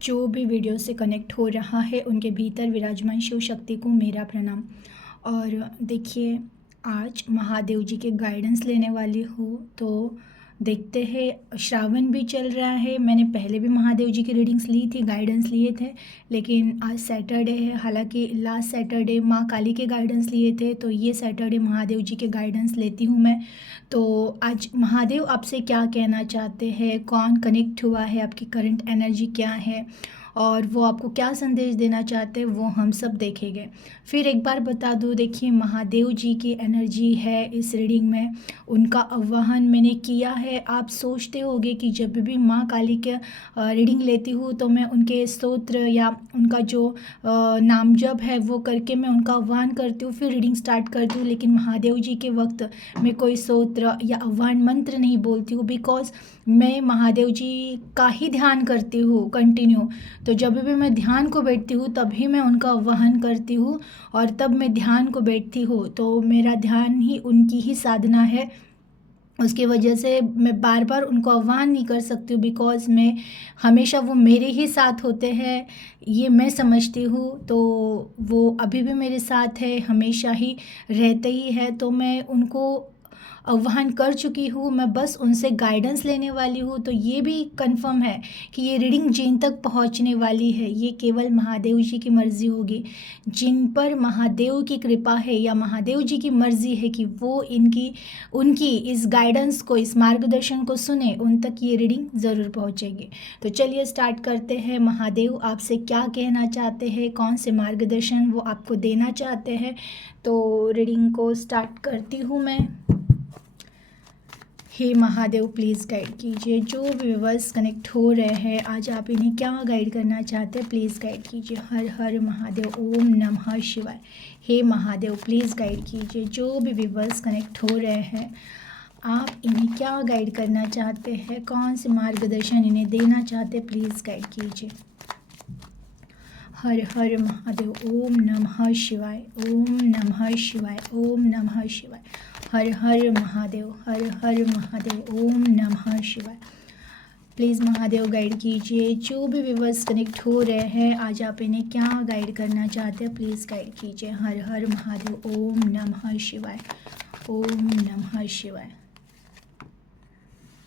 जो भी वीडियो से कनेक्ट हो रहा है उनके भीतर विराजमान शिव शक्ति को मेरा प्रणाम। और देखिए, आज महादेव जी के गाइडेंस लेने वाली हूँ। तो देखते हैं, श्रावण भी चल रहा है। मैंने पहले भी महादेव जी की रीडिंग्स ली थी, गाइडेंस लिए थे, लेकिन आज सैटरडे है। हालांकि लास्ट सैटरडे माँ काली के गाइडेंस लिए थे, तो ये सैटरडे महादेव जी के गाइडेंस लेती हूँ मैं। तो आज महादेव आपसे क्या कहना चाहते हैं, कौन कनेक्ट हुआ है, आपकी करंट एनर्जी क्या है और वो आपको क्या संदेश देना चाहते हैं, वो हम सब देखेंगे। फिर एक बार बता दूं, देखिए महादेव जी की एनर्जी है इस रीडिंग में, उनका आवाहन मैंने किया है। आप सोचते होंगे कि जब भी माँ काली के रीडिंग लेती हूँ तो मैं उनके स्तोत्र या उनका जो नाम जप है वो करके मैं उनका आह्वान करती हूँ, फिर रीडिंग स्टार्ट करती हूँ। लेकिन महादेव जी के वक्त मैं कोई स्तोत्र या आह्वान मंत्र नहीं बोलती हूँ, बिकॉज मैं महादेव जी का ही ध्यान करती हूँ कंटिन्यू। तो जब भी मैं ध्यान को बैठती हूँ तभी मैं उनका आह्वान करती हूँ, और तब मैं ध्यान को बैठती हूँ तो मेरा ध्यान ही उनकी ही साधना है। उसकी वजह से मैं बार बार उनको आह्वान नहीं कर सकती हूँ, बिकॉज़ मैं हमेशा वो मेरे ही साथ होते हैं, ये मैं समझती हूँ। तो वो अभी भी मेरे साथ है, हमेशा ही रहते ही है। तो मैं उनको आह्वान कर चुकी हूँ, मैं बस उनसे गाइडेंस लेने वाली हूँ। तो ये भी कंफर्म है कि ये रीडिंग जिन तक पहुँचने वाली है ये केवल महादेव जी की मर्ज़ी होगी। जिन पर महादेव की कृपा है या महादेव जी की मर्ज़ी है कि वो उनकी इस गाइडेंस को, इस मार्गदर्शन को सुने, उन तक ये रीडिंग ज़रूर पहुँचेगी। तो चलिए स्टार्ट करते हैं। महादेव आपसे क्या कहना चाहते हैं, कौन से मार्गदर्शन वो आपको देना चाहते हैं। तो रीडिंग को स्टार्ट करती हूँ मैं। हे महादेव, प्लीज़ गाइड कीजिए। जो व्यूअर्स कनेक्ट हो रहे हैं आज, आप इन्हें क्या गाइड करना चाहते हैं, प्लीज़ गाइड कीजिए। हर हर महादेव, ओम नमः शिवाय। हे महादेव, प्लीज़ गाइड कीजिए। जो भी व्यूअर्स कनेक्ट हो रहे हैं, आप इन्हें क्या गाइड करना चाहते हैं, कौन से मार्गदर्शन इन्हें देना चाहते हैं, प्लीज़ गाइड कीजिए। हर हर महादेव, ओम नमः शिवाय, ओम नमः शिवाय, ओम नमः शिवाय। हर हर महादेव, हर हर महादेव, ओम नमः शिवाय। प्लीज़ महादेव गाइड कीजिए। जो भी व्यूअर्स कनेक्ट हो रहे हैं आज, आप इन्हें क्या गाइड करना चाहते हैं, प्लीज़ गाइड कीजिए। हर हर महादेव, ओम नमः शिवाय, ओम नमः शिवाय।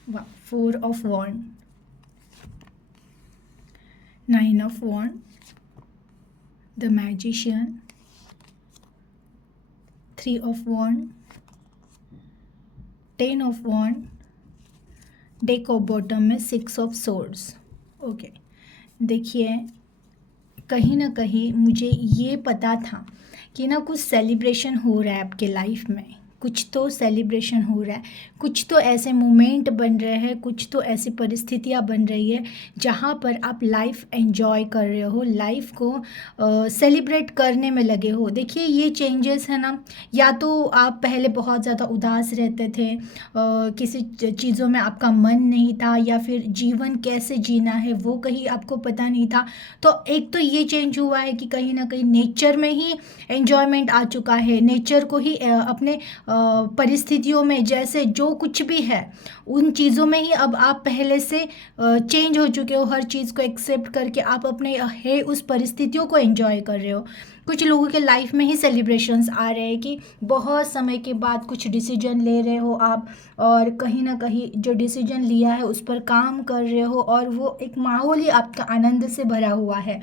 वाह, 4 of wand, 9 of wand, the magician, 3 of wand, 10 of wand, deck of bottom में 6 ऑफ सोर्ड्स। ओके, देखिए कहीं ना कहीं मुझे ये पता था कि ना कुछ सेलिब्रेशन हो रहा है आपके लाइफ में, कुछ तो सेलिब्रेशन हो रहा है, कुछ तो ऐसे मोमेंट बन रहे हैं, कुछ तो ऐसी परिस्थितियाँ बन रही है जहाँ पर आप लाइफ एंजॉय कर रहे हो, लाइफ को सेलिब्रेट करने में लगे हो। देखिए ये चेंजेस है ना, या तो आप पहले बहुत ज़्यादा उदास रहते थे, किसी चीज़ों में आपका मन नहीं था, या फिर जीवन कैसे जीना है वो कहीं आपको पता नहीं था। तो एक तो ये चेंज हुआ है कि कहीं ना कहीं नेचर में ही एन्जॉयमेंट आ चुका है, नेचर को ही अपने परिस्थितियों में जैसे जो कुछ भी है उन चीज़ों में ही अब आप पहले से चेंज हो चुके हो। हर चीज़ को एक्सेप्ट करके आप अपने है उस परिस्थितियों को एंजॉय कर रहे हो। कुछ लोगों के लाइफ में ही सेलिब्रेशंस आ रहे हैं कि बहुत समय के बाद कुछ डिसीजन ले रहे हो आप, और कहीं ना कहीं जो डिसीजन लिया है उस पर काम कर रहे हो, और वो एक माहौल ही आपका आनंद से भरा हुआ है।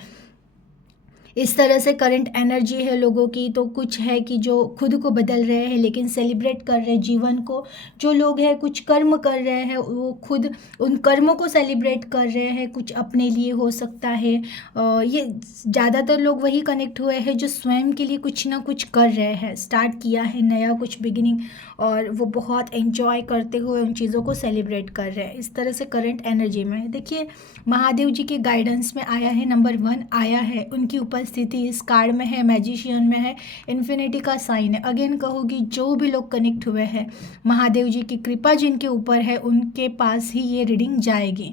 इस तरह से करंट एनर्जी है लोगों की। तो कुछ है कि जो खुद को बदल रहे हैं लेकिन सेलिब्रेट कर रहे हैं जीवन को। जो लोग हैं कुछ कर्म कर रहे हैं, वो खुद उन कर्मों को सेलिब्रेट कर रहे हैं, कुछ अपने लिए हो सकता है। ये ज़्यादातर लोग वही कनेक्ट हुए हैं जो स्वयं के लिए कुछ ना कुछ कर रहे हैं, स्टार्ट किया है नया कुछ बिगिनिंग, और वो बहुत एंजॉय करते हुए उन चीज़ों को सेलिब्रेट कर रहे हैं। इस तरह से करंट एनर्जी में देखिए महादेव जी के गाइडेंस में आया है, नंबर 1 आया है, उनकी उपस्थिति इस कार्ड में है, मैजिशियन में है, इन्फिनिटी का साइन है। अगेन कहूँगी, जो भी लोग कनेक्ट हुए हैं महादेव जी की कृपा जिनके ऊपर है उनके पास ही ये रीडिंग जाएगी।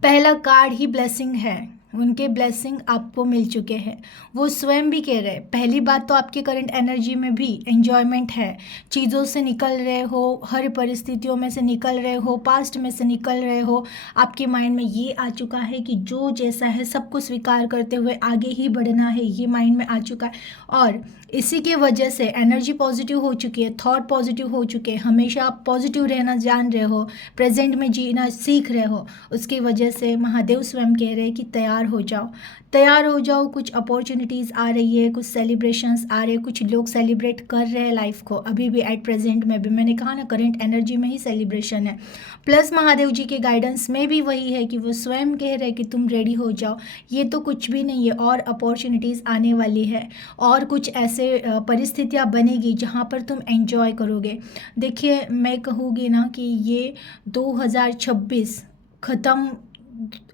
पहला कार्ड ही ब्लेसिंग है, उनके ब्लेसिंग आपको मिल चुके हैं। वो स्वयं भी कह रहे हैं, पहली बात तो आपकी करंट एनर्जी में भी एन्जॉयमेंट है, चीज़ों से निकल रहे हो, हर परिस्थितियों में से निकल रहे हो, पास्ट में से निकल रहे हो। आपके माइंड में ये आ चुका है कि जो जैसा है सबको स्वीकार करते हुए आगे ही बढ़ना है, ये माइंड में आ चुका है। और इसी के वजह से एनर्जी पॉजिटिव हो चुकी है, थॉट पॉजिटिव हो चुके हैं, हमेशा आप पॉजिटिव रहना जान रहे हो, प्रेजेंट में जीना सीख रहे हो। उसकी वजह से महादेव स्वयं कह रहे हैं कि तैयार हो जाओ, तैयार हो जाओ। कुछ अपॉर्चुनिटीज़ आ रही है, कुछ सेलिब्रेशंस आ रहे हैं, कुछ लोग सेलिब्रेट कर रहे हैं लाइफ को अभी भी, एट प्रेजेंट में भी। मैंने कहा ना, करंट एनर्जी में ही सेलिब्रेशन है। प्लस महादेव जी के गाइडेंस में भी वही है कि वो स्वयं कह रहे हैं कि तुम रेडी हो जाओ, ये तो कुछ भी नहीं है, और अपॉर्चुनिटीज़ आने वाली है, और कुछ ऐसे परिस्थितियाँ बनेगी जहाँ पर तुम एंजॉय करोगे। देखिए, मैं कहूँगी ना कि ये 2026 ख़त्म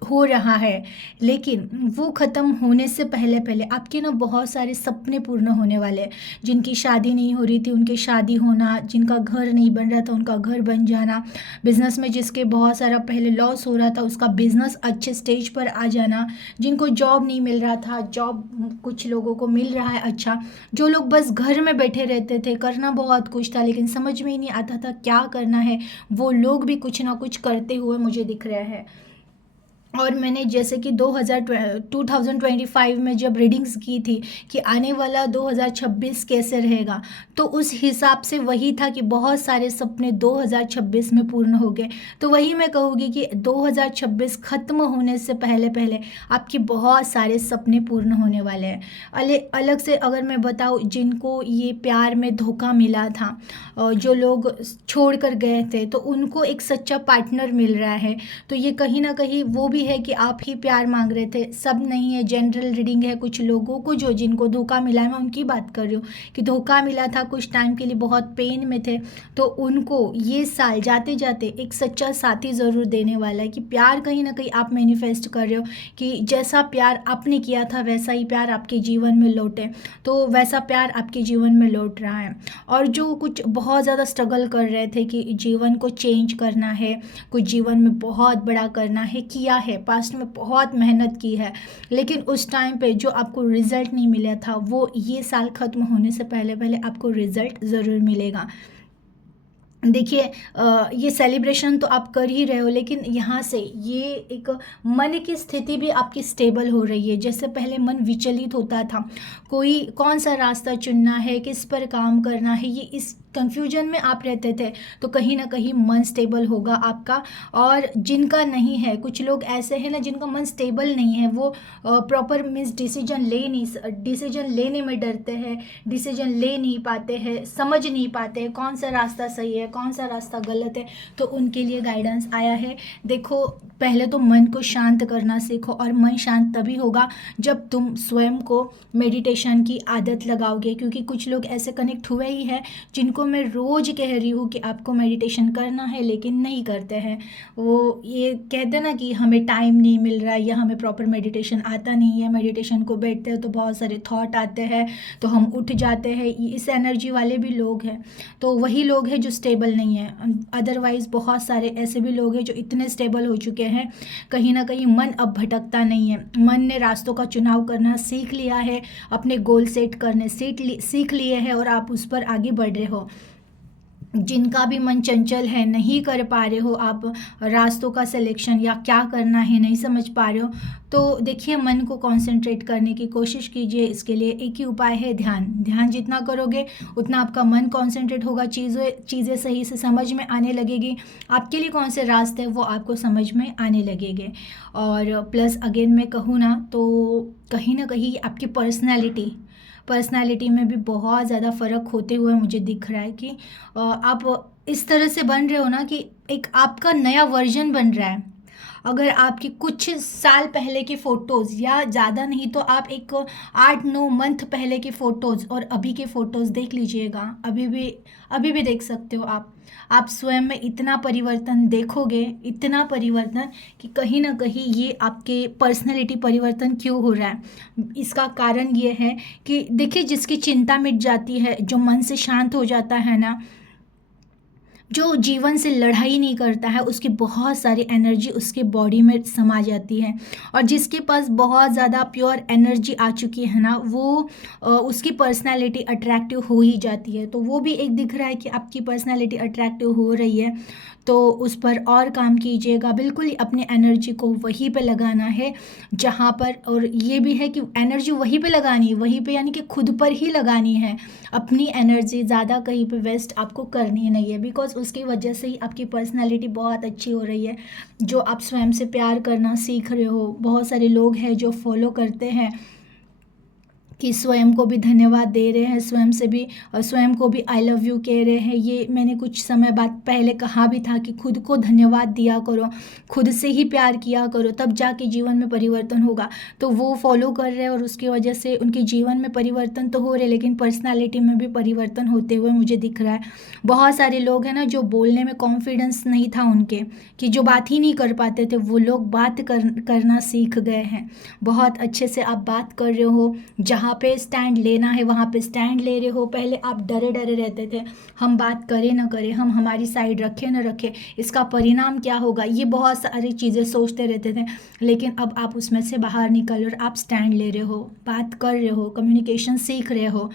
हो रहा है, लेकिन वो ख़त्म होने से पहले पहले आपके ना बहुत सारे सपने पूर्ण होने वाले हैं। जिनकी शादी नहीं हो रही थी उनकी शादी होना, जिनका घर नहीं बन रहा था उनका घर बन जाना, बिज़नेस में जिसके बहुत सारा पहले लॉस हो रहा था उसका बिज़नेस अच्छे स्टेज पर आ जाना, जिनको जॉब नहीं मिल रहा था जॉब कुछ लोगों को मिल रहा है अच्छा, जो लोग बस घर में बैठे रहते थे, करना बहुत कुछ था लेकिन समझ में ही नहीं आता था क्या करना है, वो लोग भी कुछ ना कुछ करते हुए मुझे दिख रहे हैं। और मैंने जैसे कि 2025 में जब रीडिंग्स की थी कि आने वाला 2026 कैसे रहेगा, तो उस हिसाब से वही था कि बहुत सारे सपने 2026 में पूर्ण हो गए। तो वही मैं कहूँगी कि 2026 ख़त्म होने से पहले पहले आपके बहुत सारे सपने पूर्ण होने वाले हैं। अलग से अगर मैं बताऊँ, जिनको ये प्यार में धोखा मिला था, जो लोग छोड़ कर गए थे, तो उनको एक सच्चा पार्टनर मिल रहा है। तो ये कहीं ना कहीं वो भी है कि आप ही प्यार मांग रहे थे, सब नहीं है, जनरल रीडिंग है। कुछ लोगों को जो जिनको धोखा मिला है, मैं उनकी बात कर रही हूँ कि धोखा मिला था, कुछ टाइम के लिए बहुत पेन में थे, तो उनको ये साल जाते जाते एक सच्चा साथी ज़रूर देने वाला है। कि प्यार कहीं ना कहीं आप मैनिफेस्ट कर रहे हो कि जैसा प्यार आपने किया था वैसा ही प्यार आपके जीवन में लौटे, तो वैसा प्यार आपके जीवन में लौट रहा है। और जो कुछ बहुत ज़्यादा स्ट्रगल कर रहे थे कि जीवन को चेंज करना है, कुछ जीवन में बहुत बड़ा करना है, किया है, पास्ट में बहुत मेहनत की है, लेकिन उस टाइम पे जो आपको रिजल्ट नहीं मिला था, वो ये साल ख़त्म होने से पहले पहले आपको रिजल्ट ज़रूर मिलेगा। देखिए, ये सेलिब्रेशन तो आप कर ही रहे हो, लेकिन यहाँ से ये एक मन की स्थिति भी आपकी स्टेबल हो रही है। जैसे पहले मन विचलित होता था, कोई कौन सा रास्ता चुनना है, किस पर काम करना है, ये इस कंफ्यूजन में आप रहते थे, तो कहीं ना कहीं मन स्टेबल होगा आपका। और जिनका नहीं है, कुछ लोग ऐसे हैं ना जिनका मन स्टेबल नहीं है, वो प्रॉपर मीन्स डिसीजन लेने में डरते हैं, डिसीजन ले नहीं पाते हैं, समझ नहीं पाते हैं कौन सा रास्ता सही है कौन सा रास्ता गलत है, तो उनके लिए गाइडेंस आया है। देखो, पहले तो मन को शांत करना सीखो, और मन शांत तभी होगा जब तुम स्वयं को मेडिटेशन की आदत लगाओगे। क्योंकि कुछ लोग ऐसे कनेक्ट हुए ही हैं जिनको मैं रोज़ कह रही हूँ कि आपको मेडिटेशन करना है, लेकिन नहीं करते हैं। वो ये कहते हैं ना कि हमें टाइम नहीं मिल रहा है, या हमें प्रॉपर मेडिटेशन आता नहीं है, मेडिटेशन को बैठते हैं तो बहुत सारे थॉट आते हैं, तो हम उठ जाते हैं। इस एनर्जी वाले भी लोग हैं, तो वही लोग हैं जो स्टेबल नहीं है। अदरवाइज़ बहुत सारे ऐसे भी लोग हैं जो इतने स्टेबल हो चुके हैं, कहीं ना कहीं मन अब भटकता नहीं है, मन ने रास्तों का चुनाव करना सीख लिया है, अपने गोल सेट करने सीख लिए हैं, और आप उस पर आगे बढ़ रहे हो। जिनका भी मन चंचल है, नहीं कर पा रहे हो आप रास्तों का सिलेक्शन, या क्या करना है नहीं समझ पा रहे हो, तो देखिए, मन को कंसंट्रेट करने की कोशिश कीजिए। इसके लिए एक ही उपाय है, ध्यान जितना करोगे उतना आपका मन कंसंट्रेट होगा, चीज़ें सही से समझ में आने लगेगी, आपके लिए कौन से रास्ते हैं वो आपको समझ में आने लगेंगे। और प्लस अगेन मैं कहूँ ना, तो कहीं ना कहीं आपकी पर्सनालिटी में भी बहुत ज़्यादा फ़र्क होते हुए मुझे दिख रहा है कि आप इस तरह से बन रहे हो ना कि एक आपका नया वर्जन बन रहा है। अगर आपकी कुछ साल पहले की फ़ोटोज़, या ज़्यादा नहीं तो आप एक 8-9 मंथ पहले की फ़ोटोज़ और अभी के फ़ोटोज़ देख लीजिएगा, अभी भी देख सकते हो आप स्वयं में इतना परिवर्तन देखोगे, इतना परिवर्तन कि कहीं ना कहीं ये आपके पर्सनैलिटी परिवर्तन क्यों हो रहा है। इसका कारण ये है कि देखिए, जिसकी चिंता मिट जाती है, जो मन से शांत हो जाता है ना, जो जीवन से लड़ाई नहीं करता है, उसकी बहुत सारी एनर्जी उसके बॉडी में समा जाती है। और जिसके पास बहुत ज़्यादा प्योर एनर्जी आ चुकी है ना, वो उसकी पर्सनालिटी अट्रैक्टिव हो ही जाती है। तो वो भी एक दिख रहा है कि आपकी पर्सनालिटी अट्रैक्टिव हो रही है, तो उस पर और काम कीजिएगा। बिल्कुल ही अपनी एनर्जी को वहीं पे लगाना है जहाँ पर, और ये भी है कि एनर्जी वहीं पे लगानी है, वहीं पे यानी कि खुद पर ही लगानी है। अपनी एनर्जी ज़्यादा कहीं पे वेस्ट आपको करनी नहीं है, बिकॉज उसकी वजह से ही आपकी पर्सनालिटी बहुत अच्छी हो रही है। जो आप स्वयं से प्यार करना सीख रहे हो, बहुत सारे लोग हैं जो फॉलो करते हैं कि स्वयं को भी धन्यवाद दे रहे हैं, स्वयं से भी स्वयं को भी आई लव यू कह रहे हैं। ये मैंने कुछ समय बाद पहले कहा भी था कि खुद को धन्यवाद दिया करो, खुद से ही प्यार किया करो, तब जाके जीवन में परिवर्तन होगा। तो वो फॉलो कर रहे हैं और उसकी वजह से उनके जीवन में परिवर्तन तो हो रहे, लेकिन पर्सनालिटी में भी परिवर्तन होते हुए मुझे दिख रहा है। बहुत सारे लोग हैं ना जो बोलने में कॉन्फिडेंस नहीं था उनके, कि जो बात ही नहीं कर पाते थे, वो लोग बात करना सीख गए हैं। बहुत अच्छे से आप बात कर रहे हो, जहाँ पे स्टैंड लेना है वहाँ पे स्टैंड ले रहे हो। पहले आप डरे डरे रहते थे, हम बात करें ना करें, हम हमारी साइड रखें ना रखें, इसका परिणाम क्या होगा, ये बहुत सारी चीज़ें सोचते रहते थे। लेकिन अब आप उसमें से बाहर निकल और आप स्टैंड ले रहे हो, बात कर रहे हो, कम्युनिकेशन सीख रहे हो,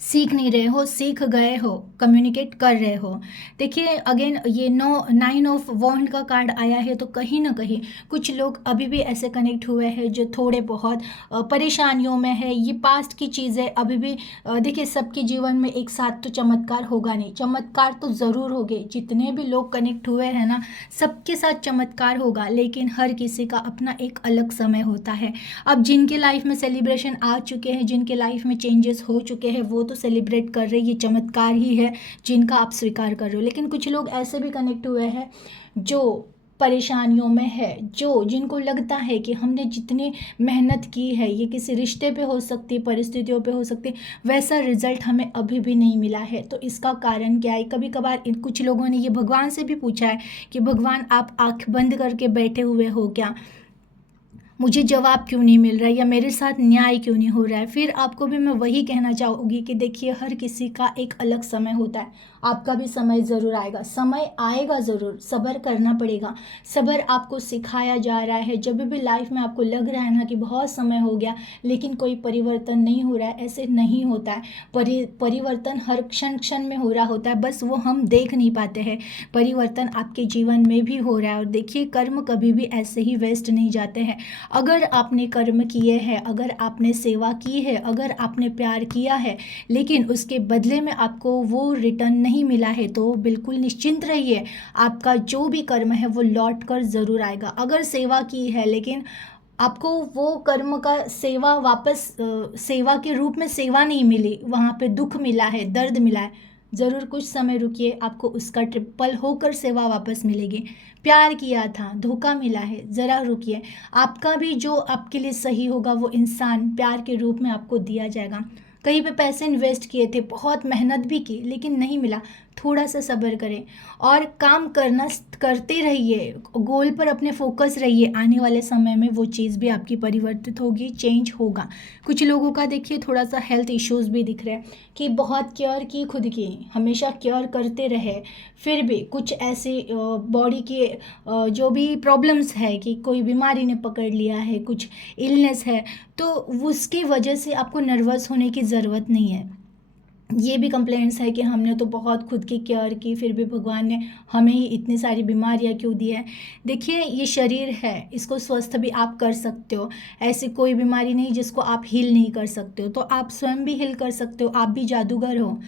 सीख नहीं रहे हो, सीख गए हो, कम्युनिकेट कर रहे हो। देखिए अगेन ये 9 ऑफ वॉन्ड का कार्ड आया है, तो कहीं ना कहीं कुछ लोग अभी भी ऐसे कनेक्ट हुए हैं जो थोड़े बहुत परेशानियों में है। ये पास्ट की चीज़ें अभी भी देखिए सबके जीवन में एक साथ तो चमत्कार होगा नहीं, चमत्कार तो ज़रूर होगे। जितने भी लोग कनेक्ट हुए हैं ना, सबके साथ चमत्कार होगा, लेकिन हर किसी का अपना एक अलग समय होता है। अब जिनके लाइफ में सेलिब्रेशन आ चुके हैं, जिनके लाइफ में चेंजेस हो चुके हैं, वो तो सेलिब्रेट कर रहे हैं, ये चमत्कार ही है जिनका आप स्वीकार कर रहे हो। लेकिन कुछ लोग ऐसे भी कनेक्ट हुए हैं जो परेशानियों में है, जो जिनको लगता है कि हमने जितनी मेहनत की है, ये किसी रिश्ते पे हो सकती, परिस्थितियों पे हो सकती, वैसा रिजल्ट हमें अभी भी नहीं मिला है। तो इसका कारण क्या है? कभी कभार कुछ लोगों ने ये भगवान से भी पूछा है कि भगवान आप आंख बंद करके बैठे हुए हो क्या, मुझे जवाब क्यों नहीं मिल रहा है, या मेरे साथ न्याय क्यों नहीं हो रहा है। फिर आपको भी मैं वही कहना चाहूँगी कि देखिए हर किसी का एक अलग समय होता है, आपका भी समय ज़रूर आएगा, समय आएगा ज़रूर, सब्र करना पड़ेगा। सब्र आपको सिखाया जा रहा है। जब भी लाइफ में आपको लग रहा है ना कि बहुत समय हो गया लेकिन कोई परिवर्तन नहीं हो रहा है, ऐसे नहीं होता है। परिवर्तन हर क्षण क्षण में हो रहा होता है, बस वो हम देख नहीं पाते हैं। परिवर्तन आपके जीवन में भी हो रहा है। और देखिए कर्म कभी भी ऐसे ही वेस्ट नहीं जाते हैं। अगर आपने कर्म किए हैं, अगर आपने सेवा की है, अगर आपने प्यार किया है, लेकिन उसके बदले में आपको वो रिटर्न नहीं मिला है, तो बिल्कुल निश्चिंत रहिए, आपका जो भी कर्म है वो लौट कर ज़रूर आएगा। अगर सेवा की है लेकिन आपको वो कर्म का सेवा वापस सेवा के रूप में सेवा नहीं मिली, वहाँ पे दुख मिला है, दर्द मिला है, ज़रूर कुछ समय रुकिए, आपको उसका ट्रिपल होकर सेवा वापस मिलेगी। प्यार किया था, धोखा मिला है, ज़रा रुकिए, आपका भी जो आपके लिए सही होगा वो इंसान प्यार के रूप में आपको दिया जाएगा। कहीं पे पैसे इन्वेस्ट किए थे, बहुत मेहनत भी की लेकिन नहीं मिला, थोड़ा सा सब्र करें और काम करना करते रहिए, गोल पर अपने फोकस रहिए। आने वाले समय में वो चीज़ भी आपकी परिवर्तित होगी, चेंज होगा। कुछ लोगों का देखिए थोड़ा सा हेल्थ इश्यूज भी दिख रहे हैं कि बहुत केयर की खुद की, हमेशा केयर करते रहे, फिर भी कुछ ऐसे बॉडी के जो भी प्रॉब्लम्स है कि कोई बीमारी ने पकड़ लिया है, कुछ इलनेस है, तो उसकी वजह से आपको नर्वस होने की ज़रूरत नहीं है। ये भी कंप्लेंट्स है कि हमने तो बहुत खुद की केयर की, फिर भी भगवान ने हमें ही इतनी सारी बीमारियां क्यों दी है। देखिए ये शरीर है, इसको स्वस्थ भी आप कर सकते हो। ऐसी कोई बीमारी नहीं जिसको आप हील नहीं कर सकते हो, तो आप स्वयं भी हील कर सकते हो, आप भी जादूगर हो।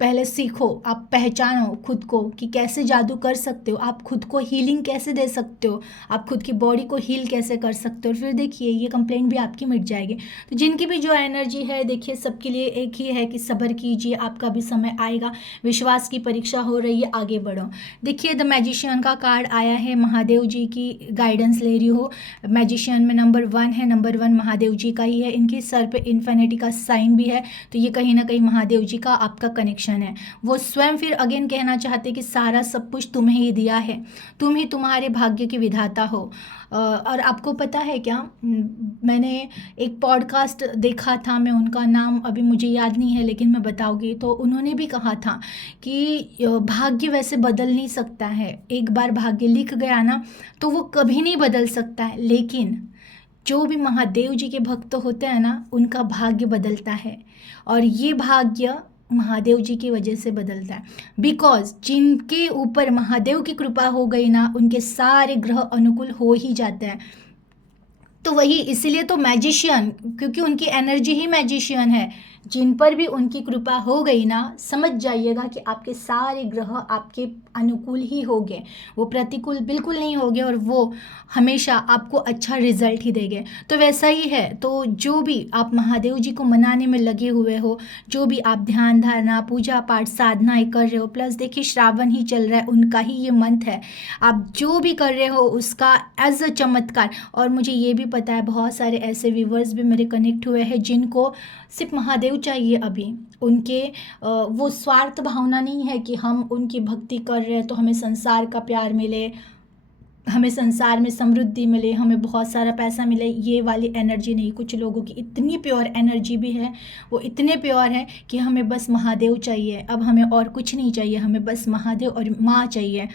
पहले सीखो, आप पहचानो खुद को कि कैसे जादू कर सकते हो, आप खुद को हीलिंग कैसे दे सकते हो, आप खुद की बॉडी को हील कैसे कर सकते हो, और फिर देखिए ये कंप्लेंट भी आपकी मिट जाएगी। तो जिनकी भी जो एनर्जी है, देखिए सबके लिए एक ही है कि सब्र कीजिए, आपका भी समय आएगा, विश्वास की परीक्षा हो रही है, आगे बढ़ो। देखिए द मैजिशियन का कार्ड आया है, महादेव जी की गाइडेंस ले रही हो। मैजिशियन में नंबर 1 है, नंबर 1 महादेव जी का ही है, इनकी सर पे इन्फिनिटी का साइन भी है, तो ये कहीं ना कहीं महादेव जी का आपका कनेक्शन डायरेक्शन है। वो स्वयं फिर अगेन कहना चाहते कि सारा सब कुछ तुम्हें ही दिया है, तुम ही तुम्हारे भाग्य के विधाता हो। और आपको पता है क्या, मैंने एक पॉडकास्ट देखा था, मैं उनका नाम अभी मुझे याद नहीं है लेकिन मैं बताऊंगी, तो उन्होंने भी कहा था कि भाग्य वैसे बदल नहीं सकता है, एक बार भाग्य लिख गया ना तो वो कभी नहीं बदल सकता है, लेकिन जो भी महादेव जी के भक्त होते हैं ना उनका भाग्य बदलता है। और ये भाग्य महादेव जी की वजह से बदलता है, बिकॉज जिनके ऊपर महादेव की कृपा हो गई ना उनके सारे ग्रह अनुकूल हो ही जाते हैं। तो वही इसीलिए तो मैजिशियन, क्योंकि उनकी एनर्जी ही मैजिशियन है, जिन पर भी उनकी कृपा हो गई ना समझ जाइएगा कि आपके सारे ग्रह आपके अनुकूल ही होंगे, वो प्रतिकूल बिल्कुल नहीं होंगे, और वो हमेशा आपको अच्छा रिजल्ट ही देंगे। तो वैसा ही है, तो जो भी आप महादेव जी को मनाने में लगे हुए हो, जो भी आप ध्यान धारणा पूजा पाठ साधनाएं कर रहे हो, प्लस देखिए श्रावण ही चल रहा है, उनका ही ये मंथ है, आप जो भी कर रहे हो उसका एज अ चमत्कार। और मुझे ये भी पता है बहुत सारे ऐसे व्यूवर्स भी मेरे कनेक्ट हुए हैं जिनको सिर्फ महादेव चाहिए अभी, उनके वो स्वार्थ भावना नहीं है कि हम उनकी भक्ति कर रहे हैं तो हमें संसार का प्यार मिले, हमें संसार में समृद्धि मिले, हमें बहुत सारा पैसा मिले, ये वाली एनर्जी नहीं। कुछ लोगों की इतनी प्योर एनर्जी भी है, वो इतने प्योर है कि हमें बस महादेव चाहिए, अब हमें और कुछ नहीं चाहिए, हमें बस महादेव और माँ चाहिए।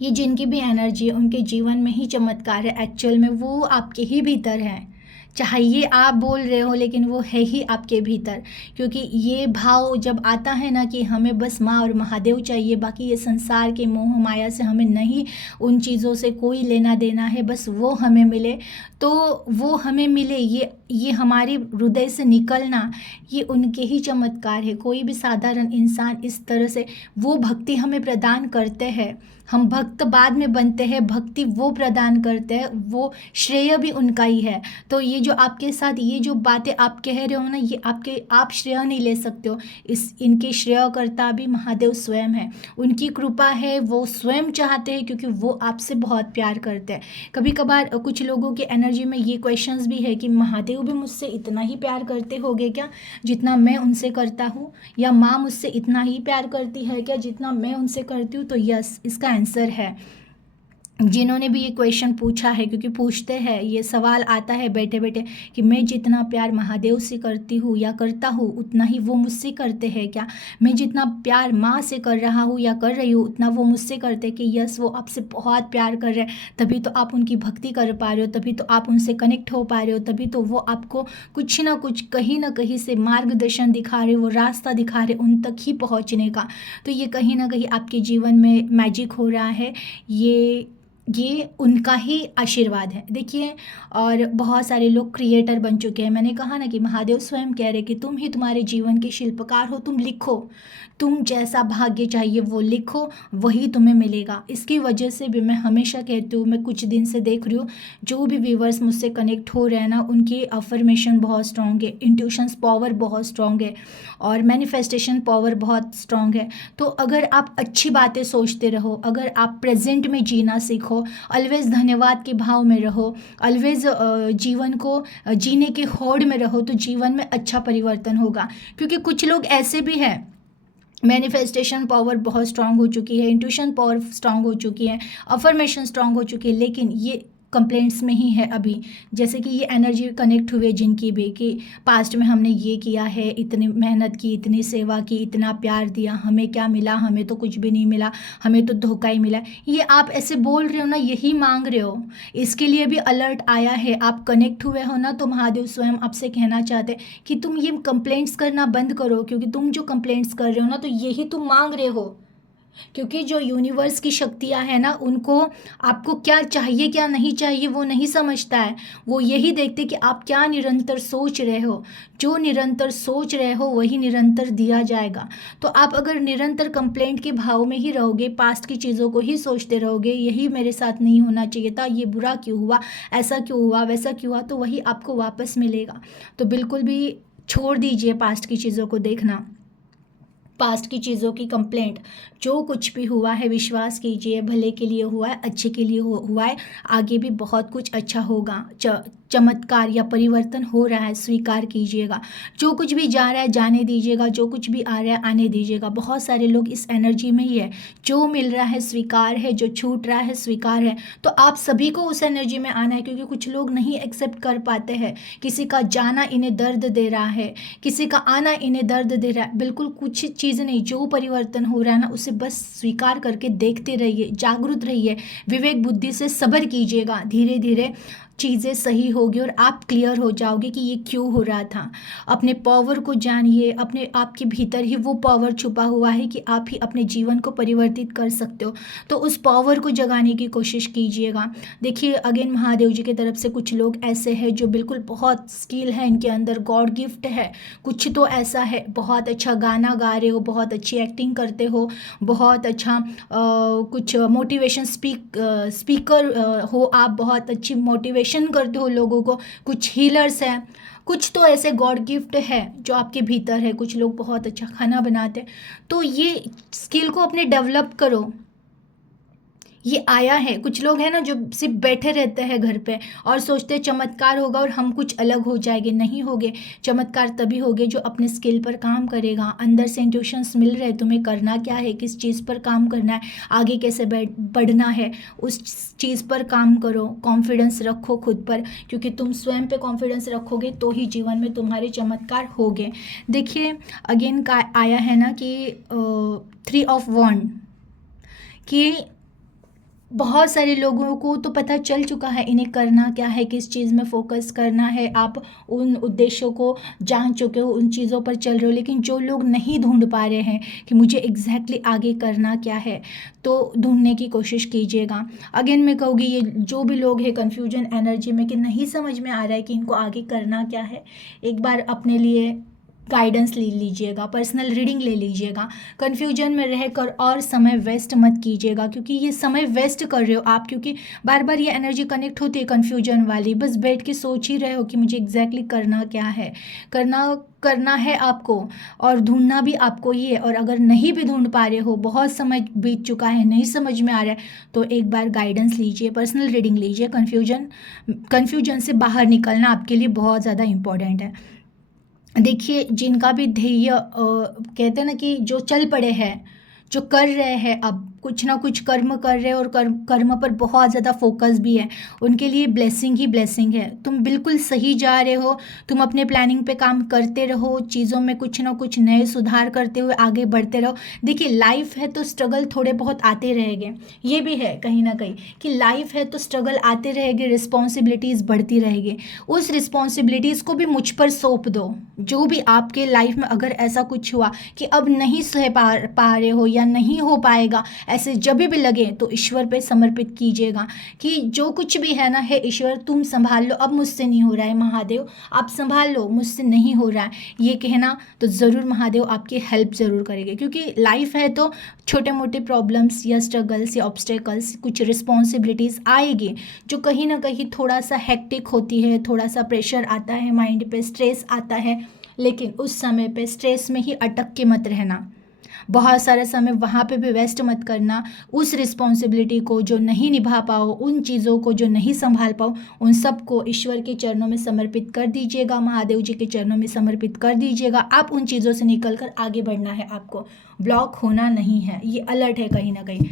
ये जिनकी भी एनर्जी है उनके जीवन में ही चमत्कार है, एक्चुअल में वो आपके ही भीतर है, चाहे ये आप बोल रहे हो लेकिन वो है ही आपके भीतर। क्योंकि ये भाव जब आता है ना कि हमें बस माँ और महादेव चाहिए, बाकी ये संसार के मोह माया से हमें नहीं, उन चीज़ों से कोई लेना देना है, बस वो हमें मिले तो वो हमें मिले, ये हमारी हृदय से निकलना, ये उनके ही चमत्कार है। कोई भी साधारण इंसान इस तरह से वो भक्ति हमें प्रदान करते हैं, हम भक्त बाद में बनते हैं, भक्ति वो प्रदान करते हैं, वो श्रेय भी उनका ही है। तो ये जो आपके साथ ये जो बातें आप कह रहे हो ना, ये आप श्रेय नहीं ले सकते हो, इनके श्रेयकर्ता भी महादेव स्वयं है, उनकी कृपा है, वो स्वयं चाहते हैं क्योंकि वो आपसे बहुत प्यार करते हैं। कभी कभार कुछ लोगों के एनर्जी में ये क्वेश्चंस भी है कि महादेव भी मुझसे इतना ही प्यार करते होंगे क्या जितना मैं उनसे करता हूँ, या माँ मुझसे इतना ही प्यार करती है क्या जितना मैं उनसे करती हूँ। तो यस, इसका आंसर है, जिन्होंने भी ये क्वेश्चन पूछा है, क्योंकि पूछते हैं, ये सवाल आता है बैठे बैठे कि मैं जितना प्यार महादेव से करती हूँ या करता हूँ उतना ही वो मुझसे करते हैं क्या, मैं जितना प्यार माँ से कर रहा हूँ या कर रही हूँ उतना वो मुझसे करते हैं कि यस, वो आपसे बहुत प्यार कर रहे हैं, तभी तो आप उनकी भक्ति कर पा रहे हो, तभी तो आप उनसे कनेक्ट हो पा रहे हो, तभी तो वो आपको कुछ ना कुछ कहीं ना कहीं से मार्गदर्शन दिखा रहे, वो रास्ता दिखा रहे उन तक ही पहुँचने का। तो ये कहीं ना कहीं आपके जीवन में मैजिक हो रहा है, ये उनका ही आशीर्वाद है। देखिए, और बहुत सारे लोग क्रिएटर बन चुके हैं, मैंने कहा ना कि महादेव स्वयं कह रहे कि तुम ही तुम्हारे जीवन के शिल्पकार हो, तुम लिखो, तुम जैसा भाग्य चाहिए वो लिखो, वही तुम्हें मिलेगा। इसकी वजह से भी मैं हमेशा कहती हूँ, मैं कुछ दिन से देख रही हूँ जो भी व्यूवर्स मुझसे कनेक्ट हो रहे हैं ना उनकी अफर्मेशन बहुत स्ट्रॉन्ग है, इंट्यूशंस पावर बहुत स्ट्रॉन्ग है, और मैनिफेस्टेशन पावर बहुत स्ट्रॉन्ग है। तो अगर आप अच्छी बातें सोचते रहो, अगर आप प्रेजेंट में जीना सीखो, ऑलवेज धन्यवाद के भाव में रहो, ऑलवेज जीवन को जीने के होड़ में रहो, तो जीवन में अच्छा परिवर्तन होगा। क्योंकि कुछ लोग ऐसे भी हैं, मैनिफेस्टेशन पावर बहुत स्ट्रांग हो चुकी है, इंट्यूशन पावर स्ट्रांग हो चुकी है, अफर्मेशन स्ट्रांग हो चुकी है, लेकिन ये कंप्लेंट्स में ही है अभी। जैसे कि ये एनर्जी कनेक्ट हुए जिनकी भी कि पास्ट में हमने ये किया है, इतनी मेहनत की, इतनी सेवा की, इतना प्यार दिया, हमें क्या मिला, हमें तो कुछ भी नहीं मिला, हमें तो धोखा ही मिला, ये आप ऐसे बोल रहे हो ना, यही मांग रहे हो, इसके लिए भी अलर्ट आया है। आप कनेक्ट हुए हो ना, तो महादेव स्वयं आपसे कहना चाहते हैं कि तुम ये कंप्लेंट्स करना बंद करो, क्योंकि तुम जो कंप्लेंट्स कर रहे हो ना तो यही तुम मांग रहे हो। क्योंकि जो यूनिवर्स की शक्तियां हैं ना, उनको आपको क्या चाहिए क्या नहीं चाहिए वो नहीं समझता है, वो यही देखते कि आप क्या निरंतर सोच रहे हो, जो निरंतर सोच रहे हो वही निरंतर दिया जाएगा। तो आप अगर निरंतर कंप्लेंट के भाव में ही रहोगे, पास्ट की चीज़ों को ही सोचते रहोगे, यही मेरे साथ नहीं होना चाहिए था, ये बुरा क्यों हुआ, ऐसा क्यों हुआ, वैसा क्यों हुआ, तो वही आपको वापस मिलेगा। तो बिल्कुल भी छोड़ दीजिए पास्ट की चीज़ों को देखना, पास्ट की चीज़ों की कंप्लेंट। जो कुछ भी हुआ है विश्वास कीजिए, भले के लिए हुआ है, अच्छे के लिए हुआ है, आगे भी बहुत कुछ अच्छा होगा। चमत्कार या परिवर्तन हो रहा है स्वीकार कीजिएगा। जो कुछ भी जा रहा है जाने दीजिएगा, जो कुछ भी आ रहा है आने दीजिएगा। बहुत सारे लोग इस एनर्जी में ही है, जो मिल रहा है स्वीकार है, जो छूट रहा है स्वीकार है। तो आप सभी को उस एनर्जी में आना है, क्योंकि कुछ लोग नहीं एक्सेप्ट कर पाते हैं। किसी का जाना इन्हें दर्द दे रहा है, किसी का आना इन्हें दर्द दे रहा है। बिल्कुल कुछ चीज़ नहीं, जो परिवर्तन हो रहा है ना उसे बस स्वीकार करके देखते रहिए, जागरूक रहिए, विवेक बुद्धि से सब्र कीजिएगा। धीरे धीरे चीज़ें सही होगी और आप क्लियर हो जाओगे कि ये क्यों हो रहा था। अपने पावर को जानिए, अपने आपके भीतर ही वो पावर छुपा हुआ है कि आप ही अपने जीवन को परिवर्तित कर सकते हो। तो उस पावर को जगाने की कोशिश कीजिएगा। देखिए अगेन महादेव जी की तरफ से कुछ लोग ऐसे हैं जो बिल्कुल बहुत स्किल है इनके अंदर, गॉड गिफ्ट है। कुछ तो ऐसा है, बहुत अच्छा गाना गा रहे हो, बहुत अच्छी एक्टिंग करते हो, बहुत अच्छा कुछ मोटिवेशन स्पीकर हो आप, बहुत अच्छी मोटिवेशन करते हो लोगों को। कुछ हीलर्स हैं, कुछ तो ऐसे गॉड गिफ्ट है जो आपके भीतर है। कुछ लोग बहुत अच्छा खाना बनाते हैं। तो ये स्किल को अपने डेवलप करो, ये आया है। कुछ लोग हैं ना जो सिर्फ बैठे रहते हैं घर पे और सोचते हैं चमत्कार होगा और हम कुछ अलग हो जाएंगे। नहीं होगे। चमत्कार तभी होगे जो अपने स्किल पर काम करेगा। अंदर से इंट्यूशंस मिल रहे, तुम्हें करना क्या है, किस चीज़ पर काम करना है, आगे कैसे बढ़ना है, उस चीज़ पर काम करो। कॉन्फिडेंस रखो खुद पर, क्योंकि तुम स्वयं पे कॉन्फिडेंस रखोगे तो ही जीवन में तुम्हारे चमत्कार होंगे। देखिए अगेन का आया है ना कि 3 ऑफ वॉन्ड, कि बहुत सारे लोगों को तो पता चल चुका है इन्हें करना क्या है, किस चीज़ में फोकस करना है। आप उन उद्देश्यों को जान चुके हो, उन चीज़ों पर चल रहे हो। लेकिन जो लोग नहीं ढूंढ पा रहे हैं कि मुझे एग्जैक्टली आगे करना क्या है, तो ढूंढने की कोशिश कीजिएगा। अगेन मैं कहूँगी ये जो भी लोग हैं कन्फ्यूजन एनर्जी में, कि नहीं समझ में आ रहा है कि इनको आगे करना क्या है, एक बार अपने लिए गाइडेंस ले लीजिएगा, पर्सनल रीडिंग ले लीजिएगा। कन्फ्यूजन में रहकर और समय वेस्ट मत कीजिएगा, क्योंकि ये समय वेस्ट कर रहे हो आप। क्योंकि बार बार ये एनर्जी कनेक्ट होती है कन्फ्यूजन वाली, बस बैठ के सोच ही रहे हो कि मुझे एग्जैक्टली करना क्या है। करना है आपको, और ढूंढना भी आपको ही है। और अगर नहीं भी ढूंढ पा रहे हो, बहुत समय बीत चुका है, नहीं समझ में आ रहा है, तो एक बार गाइडेंस लीजिए, पर्सनल रीडिंग लीजिए। कन्फ्यूजन से बाहर निकलना आपके लिए बहुत ज़्यादा इंपॉर्टेंट है। देखिए जिनका भी ध्येय कहते हैं ना कि जो चल पड़े हैं, जो कर रहे हैं, अब कुछ ना कुछ कर्म कर रहे हैं और कर्म पर बहुत ज़्यादा फोकस भी है, उनके लिए ब्लेसिंग ही ब्लेसिंग है। तुम बिल्कुल सही जा रहे हो, तुम अपने प्लानिंग पे काम करते रहो, चीज़ों में कुछ ना कुछ नए सुधार करते हुए आगे बढ़ते रहो। देखिए लाइफ है तो स्ट्रगल थोड़े बहुत आते रहेंगे, ये भी है कहीं ना कहीं कि लाइफ है तो स्ट्रगल आते रहेंगे, रिस्पॉन्सिबिलिटीज़ बढ़ती रहेगी। उस रिस्पॉन्सिबिलिटीज़ को भी मुझ पर सौंप दो। जो भी आपके लाइफ में अगर ऐसा कुछ हुआ कि अब नहीं सह पा रहे हो या नहीं हो पाएगा, ऐसे जब भी लगे तो ईश्वर पे समर्पित कीजिएगा कि जो कुछ भी है ना, है ईश्वर तुम संभाल लो, अब मुझसे नहीं हो रहा है, महादेव आप संभाल लो, मुझसे नहीं हो रहा है, ये कहना तो ज़रूर महादेव आपकी हेल्प ज़रूर करेंगे। क्योंकि लाइफ है तो छोटे मोटे प्रॉब्लम्स या स्ट्रगल्स या ऑब्स्टेकल्स, कुछ रिस्पॉन्सिबिलिटीज़ आएगी जो कहीं ना कहीं थोड़ा सा हेक्टिक होती है, थोड़ा सा प्रेशर आता है माइंड पे, स्ट्रेस आता है। लेकिन उस समय पे स्ट्रेस में ही अटक के मत रहना, बहुत सारा समय वहाँ पे भी वेस्ट मत करना। उस रिस्पॉन्सिबिलिटी को जो नहीं निभा पाओ, उन चीज़ों को जो नहीं संभाल पाओ, उन सब को ईश्वर के चरणों में समर्पित कर दीजिएगा, महादेव जी के चरणों में समर्पित कर दीजिएगा। आप उन चीज़ों से निकल कर आगे बढ़ना है, आपको ब्लॉक होना नहीं है। ये अलर्ट है कहीं ना कहीं।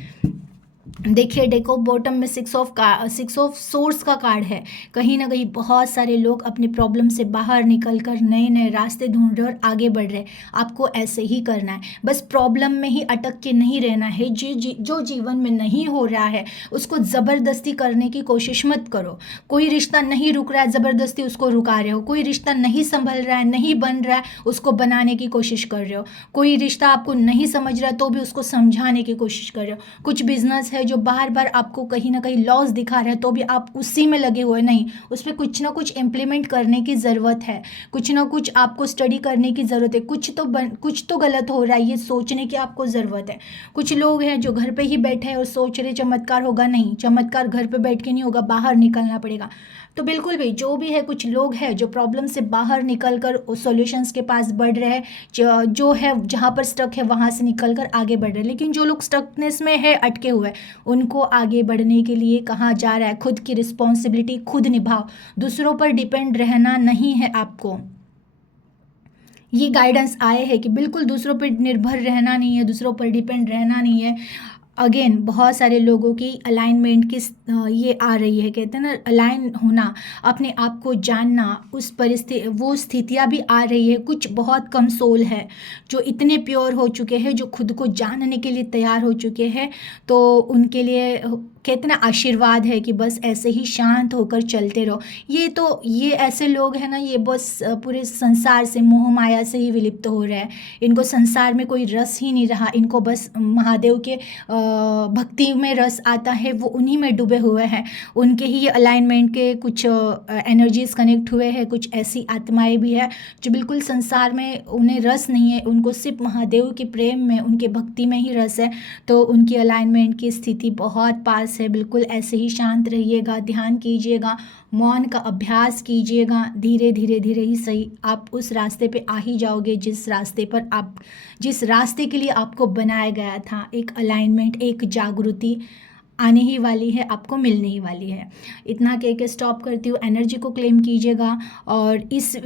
देखिए देखो बॉटम में 6 ऑफ सोर्स का कार्ड है। कहीं ना कहीं बहुत सारे लोग अपने प्रॉब्लम से बाहर निकल कर नए नए रास्ते ढूंढ रहे और आगे बढ़ रहे। आपको ऐसे ही करना है, बस प्रॉब्लम में ही अटक के नहीं रहना है। जो जीवन में नहीं हो रहा है उसको ज़बरदस्ती करने की कोशिश मत करो। कोई रिश्ता नहीं रुक रहा है, ज़बरदस्ती उसको रुका रहे हो। कोई रिश्ता नहीं संभल रहा है, नहीं बन रहा है, उसको बनाने की कोशिश कर रहे हो। कोई रिश्ता आपको नहीं समझ रहा है तो भी उसको समझाने की कोशिश कर रहे हो। कुछ बिजनेस है जो बार बार आपको कहीं ना कहीं लॉस दिखा रहा है तो भी आप उसी में लगे हुए, नहीं, उस पर कुछ ना कुछ इम्प्लीमेंट करने की ज़रूरत है, कुछ ना कुछ आपको स्टडी करने की ज़रूरत है। कुछ तो गलत हो रहा है, ये सोचने की आपको ज़रूरत है। कुछ लोग हैं जो घर पे ही बैठे हैं और सोच रहे चमत्कार होगा, नहीं, चमत्कार घर पे बैठ के नहीं होगा, बाहर निकलना पड़ेगा। तो बिल्कुल भी जो भी है, कुछ लोग हैं जो प्रॉब्लम से बाहर निकल कर सॉल्यूशंस के पास बढ़ रहे हैं, जो है जहाँ पर स्टक है वहाँ से निकल कर आगे बढ़ रहे हैं। लेकिन जो लोग स्टकनेस में है, अटके हुए हैं, उनको आगे बढ़ने के लिए कहा जा रहा है खुद की रिस्पॉन्सिबिलिटी खुद निभाओ, दूसरों पर डिपेंड रहना नहीं है आपको। ये गाइडेंस आए हैं कि बिल्कुल दूसरों पर निर्भर रहना नहीं है, दूसरों पर डिपेंड रहना नहीं है। अगेन बहुत सारे लोगों की अलाइनमेंट की ये आ रही है, कहते हैं ना अलाइन होना, अपने आप को जानना, उस परिस्थिति वो स्थितियाँ भी आ रही है। कुछ बहुत कम सोल है जो इतने प्योर हो चुके हैं, जो खुद को जानने के लिए तैयार हो चुके हैं, तो उनके लिए कहते हैं ना आशीर्वाद है कि बस ऐसे ही शांत होकर चलते रहो। ये ऐसे लोग हैं ना, ये बस पूरे संसार से मोह माया से ही विलिप्त हो रहे हैं। इनको संसार में कोई रस ही नहीं रहा, इनको बस महादेव के भक्ति में रस आता है, वो उन्हीं में डूबे हुए हैं। उनके ही अलाइनमेंट के कुछ एनर्जीज कनेक्ट हुए हैं, कुछ ऐसी आत्माएं भी है जो बिल्कुल संसार में उन्हें रस नहीं है, उनको सिर्फ महादेव के प्रेम में, उनके भक्ति में ही रस है। तो उनकी अलाइनमेंट की स्थिति बहुत पास है। बिल्कुल ऐसे ही शांत रहिएगा, ध्यान कीजिएगा, मौन का अभ्यास कीजिएगा। धीरे धीरे धीरे ही सही आप उस रास्ते पे आ ही जाओगे जिस रास्ते के लिए आपको बनाया गया था। एक अलाइनमेंट, एक जागृति आने ही वाली है, आपको मिलने ही वाली है। इतना कह के स्टॉप करती हूँ। एनर्जी को क्लेम कीजिएगा और इस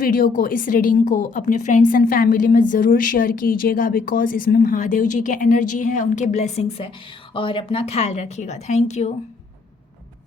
वीडियो को, इस रीडिंग को अपने फ्रेंड्स एंड फैमिली में ज़रूर शेयर कीजिएगा, बिकॉज इसमें महादेव जी के एनर्जी है, उनके ब्लेसिंग्स है। और अपना ख्याल रखिएगा। Thank you.